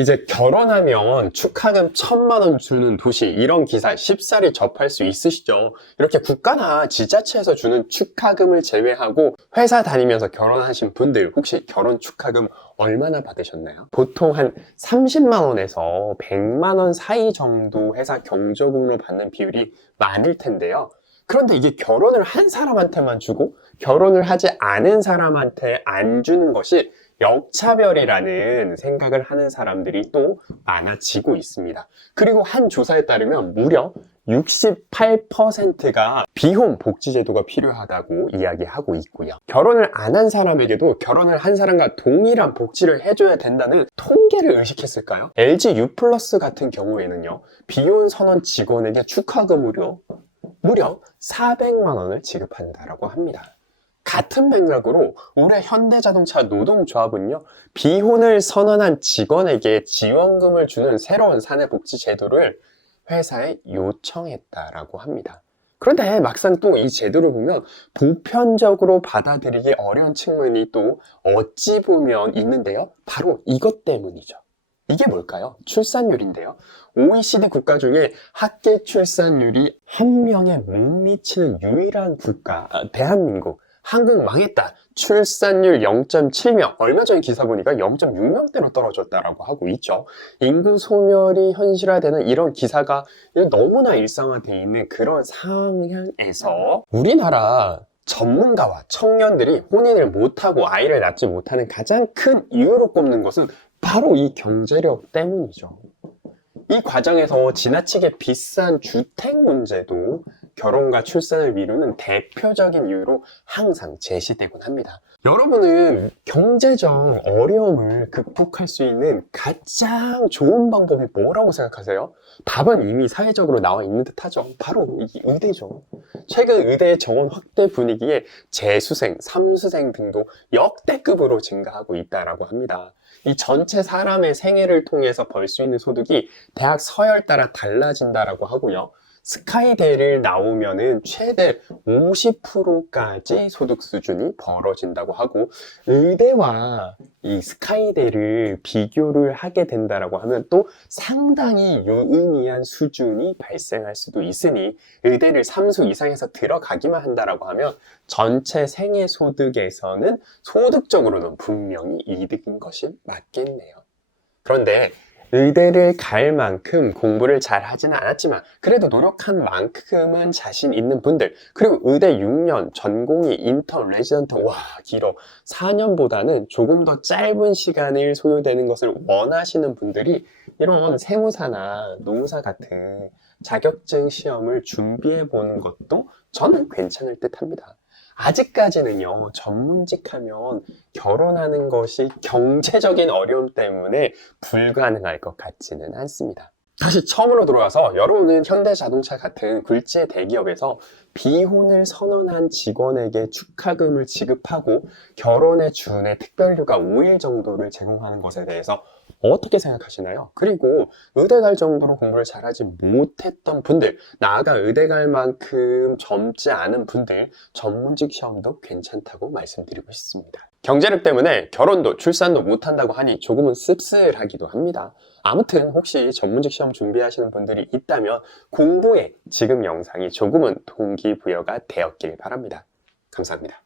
이제 결혼하면 축하금 1,000만 원 주는 도시, 이런 기사 쉽사리 접할 수 있으시죠? 이렇게 국가나 지자체에서 주는 축하금을 제외하고 회사 다니면서 결혼하신 분들 혹시 결혼 축하금 얼마나 받으셨나요? 보통 한 30만 원에서 100만 원 사이 정도 회사 경조금으로 받는 비율이 많을 텐데요. 그런데 이게 결혼을 한 사람한테만 주고 결혼을 하지 않은 사람한테 안 주는 것이 역차별이라는 생각을 하는 사람들이 또 많아지고 있습니다. 그리고 한 조사에 따르면 무려 68%가 비혼 복지제도가 필요하다고 이야기하고 있고요. 결혼을 안 한 사람에게도 결혼을 한 사람과 동일한 복지를 해줘야 된다는 통계를 의식했을까요? LG U+ 같은 경우에는요, 비혼 선원 직원에게 축하금으로 무려 400만 원을 지급한다라고 합니다. 같은 맥락으로 올해 현대자동차 노동조합은요, 비혼을 선언한 직원에게 지원금을 주는 새로운 사내복지 제도를 회사에 요청했다라고 합니다. 그런데 막상 또 이 제도를 보면 보편적으로 받아들이기 어려운 측면이 또 어찌 보면 있는데요. 바로 이것 때문이죠. 이게 뭘까요? 출산율인데요. OECD 국가 중에 학계 출산율이 한 명에 못 미치는 유일한 국가, 대한민국. 한국 망했다. 출산율 0.7명. 얼마 전에 기사 보니까 0.6명대로 떨어졌다라고 하고 있죠. 인구 소멸이 현실화되는 이런 기사가 너무나 일상화되어 있는 그런 상황에서 우리나라 전문가와 청년들이 혼인을 못하고 아이를 낳지 못하는 가장 큰 이유로 꼽는 것은 바로 이 경제력 때문이죠. 이 과정에서 지나치게 비싼 주택 문제도 결혼과 출산을 미루는 대표적인 이유로 항상 제시되곤 합니다. 여러분은 경제적 어려움을 극복할 수 있는 가장 좋은 방법이 뭐라고 생각하세요? 답은 이미 사회적으로 나와 있는 듯 하죠. 바로 이 의대죠. 최근 의대 정원 확대 분위기에 재수생, 삼수생 등도 역대급으로 증가하고 있다고 합니다. 이 전체 사람의 생애를 통해서 벌 수 있는 소득이 대학 서열 따라 달라진다라고 하고요. 스카이대를 나오면은 최대 50%까지 소득 수준이 벌어진다고 하고, 의대와 이 스카이대를 비교를 하게 된다라고 하면 또 상당히 유의미한 수준이 발생할 수도 있으니, 의대를 3수 이상에서 들어가기만 한다라고 하면 전체 생애 소득에서는 소득적으로는 분명히 이득인 것이 맞겠네요. 그런데 의대를 갈 만큼 공부를 잘 하지는 않았지만 그래도 노력한 만큼은 자신 있는 분들, 그리고 의대 6년, 전공의, 인턴, 레지던트, 와 길어 4년보다는 조금 더 짧은 시간을 소요되는 것을 원하시는 분들이 이런 세무사나 노무사 같은 자격증 시험을 준비해 보는 것도 저는 괜찮을 듯 합니다. 아직까지는요, 전문직 하면 결혼하는 것이 경제적인 어려움 때문에 불가능할 것 같지는 않습니다. 다시 처음으로 돌아와서 여러분은 현대자동차 같은 굴지의 대기업에서 비혼을 선언한 직원에게 축하금을 지급하고 결혼에 준해 특별휴가 5일 정도를 제공하는 것에 대해서 어떻게 생각하시나요? 그리고 의대 갈 정도로 공부를 잘하지 못했던 분들, 나아가 의대 갈 만큼 젊지 않은 분들, 전문직 시험도 괜찮다고 말씀드리고 싶습니다. 경제력 때문에 결혼도 출산도 못한다고 하니 조금은 씁쓸하기도 합니다. 아무튼 혹시 전문직 시험 준비하시는 분들이 있다면 공부에 지금 영상이 조금은 동기부여가 되었길 바랍니다. 감사합니다.